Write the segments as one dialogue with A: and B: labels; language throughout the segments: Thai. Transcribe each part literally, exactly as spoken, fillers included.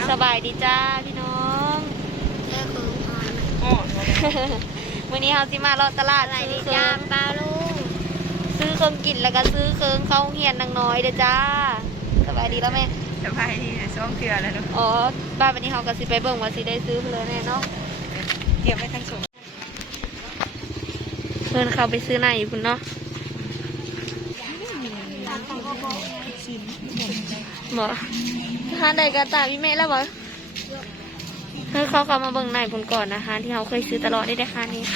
A: สบายดีจ้าพี่น้อง
B: เลิกคืออ่อน
C: อ๋อ
A: วันนี้เราสิมาเลาะตลาด
B: อะไร
A: ซื้อ
B: ดี
A: เครื่
B: จ้า
A: อง
B: ปลาลูก
A: ซื้อเครื่องกินแล้วก็ซื้อเครื่องเข้าเฮียนนางน้อยเด้อจ้าสบายดีแล้วแม่
C: สบายดีนะช่วงเกลือแล้วเนาะ
A: อ๋อบ้านวันนี้เราก็สิไปเบิ่งว่าสิได้ซื้อเพลอแน่เนาะ
C: เกี่ยวไม่ทันสม
A: เพิ่นเข้าไปซื้อไหนอยู่พุ่นเนาะบ่ทานใดก็ตามอีแม่แล้วบ่เฮ้ยเขาเข้ามาเบิ่งไหนพุ่นก่อนนะคะที่เขาเคยซื้อตลอดได้ได้ค่ะนี่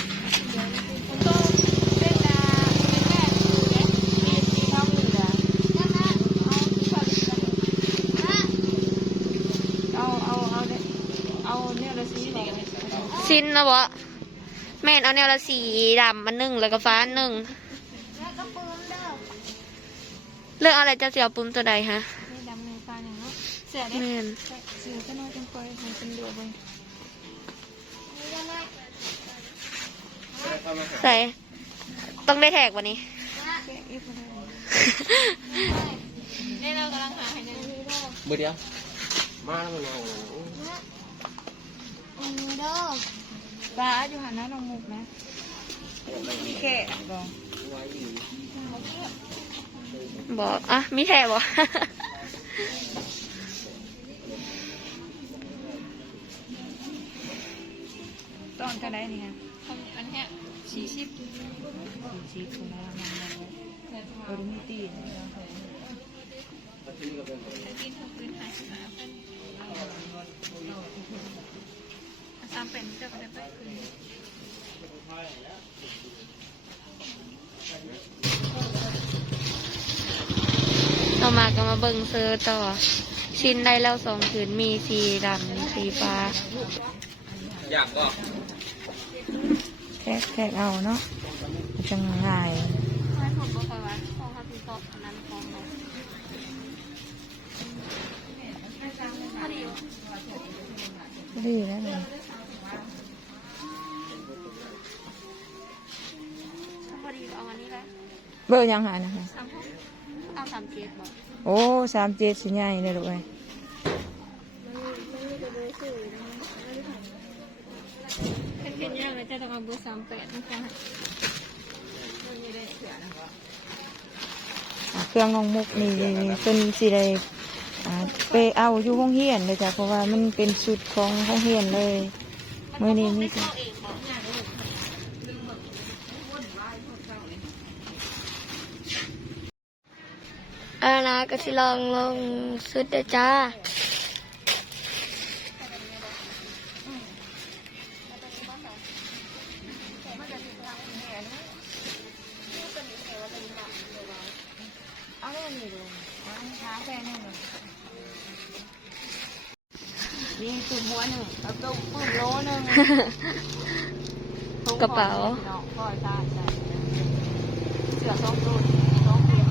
C: เอาเอาเอาเนี่ยเอาเนี่ยละสีนี่กันเลย
A: ชิ้นนะบ่แม่นเอาแนวละสีดำมันหนึ่งแล้วก็ฟ้าหนึ่งเลือกอะไรจะเสียปุ่มตัวใดฮะ
C: นี่ดำในฟ้าอย่างเนาะเสียเด้
A: แม่น
C: เสียก็น้อยจังไปมันเป็นเดือบเลย
A: ใส่ต้องได้แท็กวันนี้
C: แค่อีกคนเดียวนี่เรากำลังหาให้เนี่ย
D: มือเดียวมาแล้วมันเอา
C: ปลาอยู่หันหน้าน้องมุกนะมีแค่บอง
D: ไว้อยู่
A: บอกอ่ะมีแท็กบ่
C: ตอนจะได้นี่ฮะอันเนี้ยสี่สิบสี่สิบคนละมันเลยโอ้ดูมีตีนตีนทุกพื้นหายมาตามเป็นจะไปไปคืน
A: เรามาก็มาเบิ่งเซอร์ต่อ ชิ้นได้แล้วสองผืนมีสีดำสีฟ้า
D: อยากก็
C: แทกแทกเอาเนาะจังง่าย
A: ไม่ผมก็คอยว่าของเขาคือสดอันนั้นของเราพอดี
C: ดีแล้วเลย
A: พอดีเอาอันนี้เลย
C: เบอร์ยังหานะคะ
A: สามหกเอาสามเจ็ดบอก
C: โอ้สามเจ็ดสิใหญ่เลยลูกเอ้ย
A: เป็นเป็นยังไงจะต้องเอาเบอร์สามแปดนะคะ
C: อ่ะเครื่องน้องมุกนี่เป็นสีใดอ่าไปเอาอยู่ห้องเฮียนเลยจ้ะเพราะว่ามันเป็นชุดของห้องเฮียนเลยเมื่อนี้มี
A: เข้าเองบอก อานะก็สิลองลงสุดเด้อจ้า
C: นี่ตุ่มหัวหนึ่งแล้วตุ่มปื้มโลหนึ่ง
A: กระเป๋า
C: พ่อใช่ใช่เสือสองตัวสองเพียง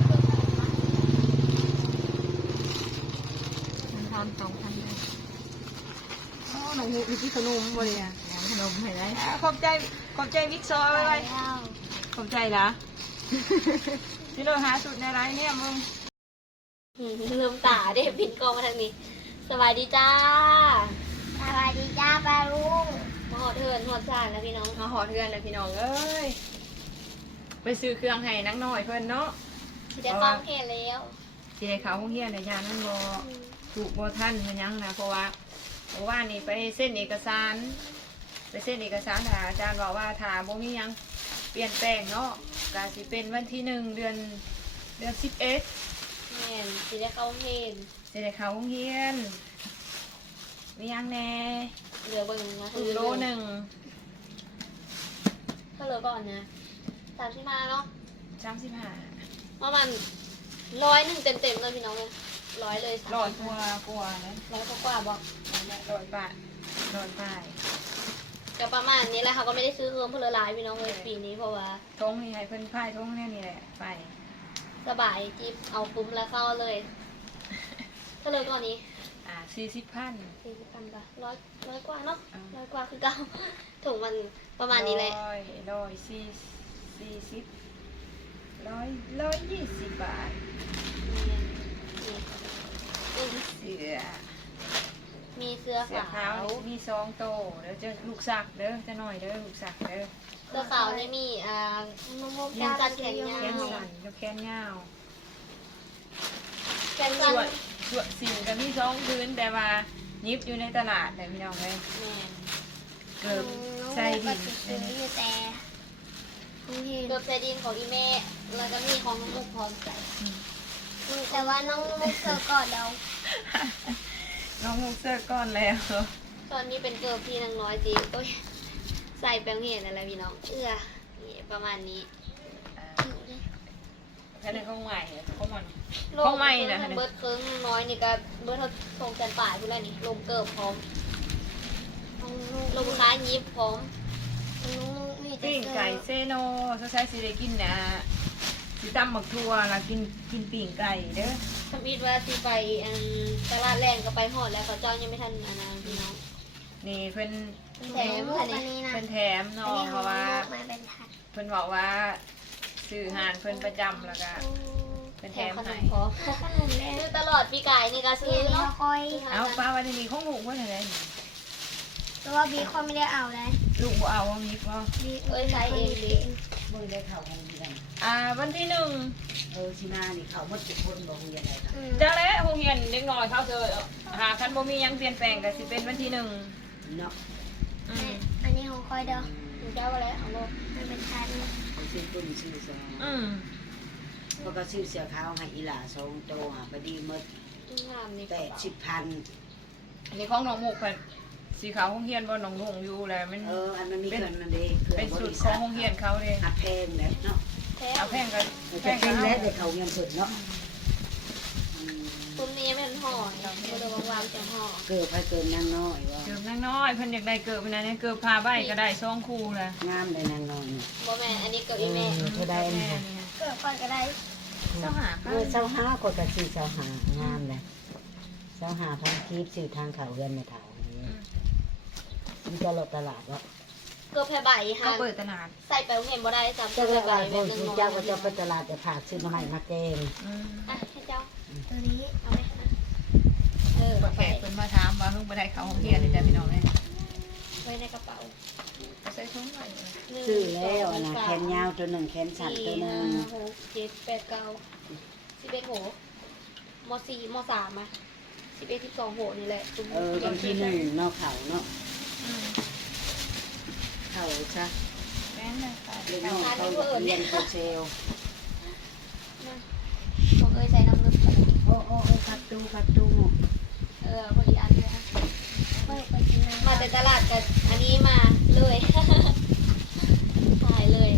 C: มันทำสองพันเลยอ๋อหนูมีที่ขนมบ่เลยอ่ะขนมให้ได้ขอบใจขอบใจวิกซอยไว้ไว้ขอบใจละที่เราหาสุดในร้านเนี่ยมึง
A: ลืมตาได้ปิดกล้องมาทางนี้ สบายดีจ้า
B: สวัสดีจ้าปลาลูก
A: มาหอดเทินหอดสานแล้วพี่น้อง
C: มาหอดเพื่อนเลยพี่น้องเอ้ยไปซื้อเครื่องให้นักหน่อยเพื่อนเนาะ
A: ที่ได้ฟ้องเห็นแล้ว
C: ที่ได้เขาห้องเฮียนในยานั่นบ่ถูกบ่ท่านมันยังนะเพราะว่าเพราะว่านี่ไปเส้นเอกสารไปเส้นเอกสารถาอาจารย์บอกว่าถาบ่มียังเปลี่ยนแปลงเนาะกาสิเป็นวันที่หนึ่งเดือนเดือนสิบเอ็ด
A: แม่นที่ได้เข้าเห็น
C: จะได้เขาห้องเฮียนมียังแน่
A: เหลือเบิ่งนะ
C: ถูกโลหนึ่ง
A: ก็เหลือก่อนนะสามสิบมาเนาะ
C: สามสิบห้า
A: ประมาณร้อยหนึ่งเต็มเต็มๆเลยพี่น้องเลยร้อยเลย
C: ร้อยกว่ากว่านะ
A: ร้อยกว่าๆบอก
C: ร้อยบาทร้อยบาท
A: ก็ประมาณนี้แหละค่ะก็ไม่ได้ซื้อเพิ่มเพื่อหลายพี่น้องเลยปีนี้เพราะว่า
C: ทงนี่ให้เพิ่นพายทงแน่นี่แหละไป
A: สบายจิบเอาปุ้มแล้วเข้าเลยก็เลยก่อนนี้
C: อ่าสี่สิบพัน
A: สี่สิบพันปะร้อยร้อยกว่าเนาะร้อยกว่าคือเก้าถุงมันประมาณนี้แหละ
C: ร้อยร้อยสี่สี่สิบร้อยร้อยยี่สิบบาท
A: นี่นี่
C: เสือ
A: มี
B: เสื้อ
C: เสื้อ
B: ขา
C: ขาว
B: ว
C: นี่มีสองโตเด้อจะลูกสักเด้อจะหน่อยเด้อลูกสักเด้อ
B: เสื้อขาวนี่มีอ่าแขนสั้นแขนยา
C: แขน
B: ว
C: สั้นกับแขนยาว
B: แขนสั้น
C: ส่วนส่วนสิ่งก็มีสองพื้นแต่ว่ายิบอยู่ในตลาดแต่พี่น้องเลย
B: แม่น
C: เกิบใส่ดิน
B: ซื้ออยู่แต่เกือบใส่ดินของอีเม่แล้วก็มีของน้องมุกพร้อมใส่แต่ว่าน้องมุกเสื้อก่อนแล้ว
C: น้องมุกเสื้อก้อนแล้ว
B: ตอนนี้เป็นเกิร์ลพี่นางน้อยจีโอ้ยใส่แปลงเห็นอะไรพี่น้องเอื้อนี่ประมาณนี้
C: แค่นั้นของใหม่ของมัน
B: ล
C: ของใหม่นะ
B: เบิร์ดเคิร์งน้อยนี่ก็เบิร์ดเขาส่งแสนป่ายพูดแล้วนี่ลมเกิร์ลพร้อมลมค้ายิบพร้อม
C: ปิ้งไก่เซโนเขาใช้สิได้กินนะสิตำหมักทั่วแล้วกินกินปิ้งไก่เด้อ
B: ทำอิดว่าสิไปอันตลาดแรงก็ไปหอดแล้วเขาเจ้ายังไม่ทันอันนั้นพี่น้อง
C: นี่เพิ่น
B: แถมอันนี้นะ
C: เพิ่นแถมเนาะเพราะว่า
B: มาเป็นทัด
C: เพิ่นบอกว่าซื้อหานเพิ่นประจำแล้วก็ เป็นแถม
B: ขน
C: ให้
B: มพร้อมซื้อตลอดปีกายนี่ก็ซื้อเนาะ
C: เอาป้าวันนี้ของลูกว่าไหน
B: แต่ว่าบีคอนไม่ได้เอาเลย
C: ลูกบ่เอาว่ามีบ่
B: เอ้ยใช้เองดิ
E: มึงได้เข่าโรงเรียน
C: อ่าวันที่หนึ่ง
E: เออชิมานี่เขาหมดทุกคนบอกโรงเรียนอะไรครับ
C: จังแล้วโรงเรียนเด็กน้อยเขาเจอหาคันบ่มีหยังเปลี่ยนแปลงก็สิเป็นวันที่หนึ่ง
E: เนาะ
C: อืม
B: อันนี้ของคอยเด้อหนูเจ้าอะไรเอาลูกมันเป็นทัน
E: เขาซื้อตุ้นซื้อซอง
C: อืม
E: เพราะก็ซื้อเสื้อขาวให้อีหล่าสองโตหาพอดีหมด
B: งามนี่
E: แปดสิบพัน
C: นี่ของน้องมุกเพิ่นสีขาวโรงเรียนบ่น้องลุงอยู่แล้วมัน
E: เอออันมันมีเกินนั่นเองเกิ
C: เป็น
E: นบ
C: สูต
E: ริ
C: รขอ
E: ษั
C: ง
E: ท
C: โรงเรียนเขาเด้
E: หักแพงเลยเนาะ
B: แท้
C: เอาแพงก็
E: มัน
C: แพ
E: จะ
C: ง
E: เป็
C: ก็
E: น
C: เอา
E: แล้วแต่เขาเงินสุดเนาะอืม
B: ตุ้มนี้ไม่เป็นห่อเราเดี๋ยววางๆจะห่อ
E: เกิดไปเกินนางน้อยว่า
C: เกิบนางน้อยเพิ่นอยากได้เกิบเพิ่นนะเนี่ยเกิบพาใบก็ได้สองคู่แหละ
E: งามเลยนางน้อยเนี่ย
B: บ่แม่อันนี้เกับอีแม่
E: เท่าใดอันนี้
B: เกิดก่อนก็ได้
C: เจ้าหา
E: เออเจ้าห้าคนก็ซื้อเจ้าหางามเลยเจ้าหาพันคีบซื้อทางเขาเงินในเถามันจะหลบตลาดวะ
B: เกิดแผ่ใบ
C: เขา
B: ค่ะ
C: เปิดตลาด
B: ใส่ไปโรงเรียนบ่ได้สาม
E: เจ้า
B: เกิ
E: ก็
B: ดใบ
E: ว่า
B: แบ
E: ค
B: บ
E: น
B: นึง
E: ซื้อเจ้าก็จะไปตลาดจะผากซื้อมาให้มาแกง
C: อืม
B: อ่ะให้เจ้าตัวนี้เอาไหมเออ
C: บ่
B: เอา
C: แข
B: ไป
C: กเพิ่นมาถามว่าเพิ่งบ่ได้เข้าโรงเรียนเลยจ้ะพี่น้องเอ้ย
B: ไว้ในกระเป๋า
C: ใส่ถุงไว้
B: หนึ่ง
E: ซื้อแล้วอะนะ
B: สอง
E: แขนยาวตัวหนึ่งแขนสั้น
B: สี่
E: ตัวหนึ่
B: ห้าง หกเจ็ดแปดเก้าสิบเอ็ดโหมสี่มสามอ่ะสิบเอ็ดสิบสองโหนี่แหละตุ้ม
E: เออวันที่หนึ่งเนอกเขาเนาะ
C: อืม
E: เขาซะ
C: แม่นเลยค่ะ
E: เรียนน้องเขาเรียนโคเซล
B: ผมเอ้ยใส่น้ำลึกไป
E: โอ้โอ้โอ้พัดตู้พัดตู้
B: เออพอดีอันเลยนะมาแต่ตลาดกับอันนี้มาเลย ถ่ายเลย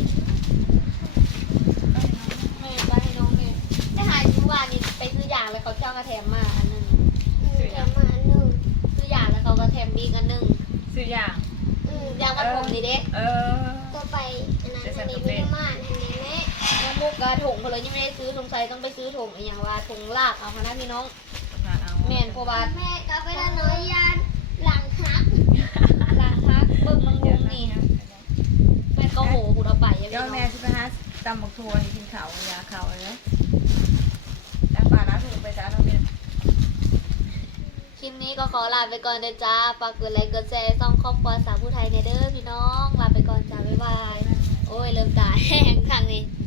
B: ไม่ไปให้น้องเลยได้หายเมื่อวานนี้ไปซื้อยาแล้วเขาเจ้ากระแถมมาอันหนึง
C: ซื้อหยัง
B: มาอันหนึงซื้อยาแล้วเขาก็แถมบีกอันหนึง
C: ซื้อยาง
B: อืมยางมัดผมนี่เด้
C: เออ
B: ก็ไปอันนั้นอันนี้ไม่ได้มาอันนี้แม่แล้วมุกกระถุงเขาเลยยังไม่ได้ซื้อสงสัยต้องไปซื้อถุงอีกอย่างว่าถุงลากเอาพนักพี่น้อง
C: มาเอา
B: แม่นเพราะว่าแม่ก็ไปละน้อยยานหลังฮักหลังฮักเบิ่งมังมุมนี่แม่ก็โหกูเอาไปยัง
C: เดี๋ยว
B: ไง
C: แม่สิไปหาตำบักทั่วให้กินข้าวยาข้าวเลยแล้วป่าน้าถูกไปจ้าน้องเนี่ย
B: คลิปนี้ก็ขอลาไปก่อนเด้อจ้าฝากกดไลค์กดแชร์ซ่องครอบครัวสาวผู้ไทยในเด้อพี่น้องลาไปก่อนจ้าบ๊ายบายโอ้ยเริ่มตาแห้งทางนี้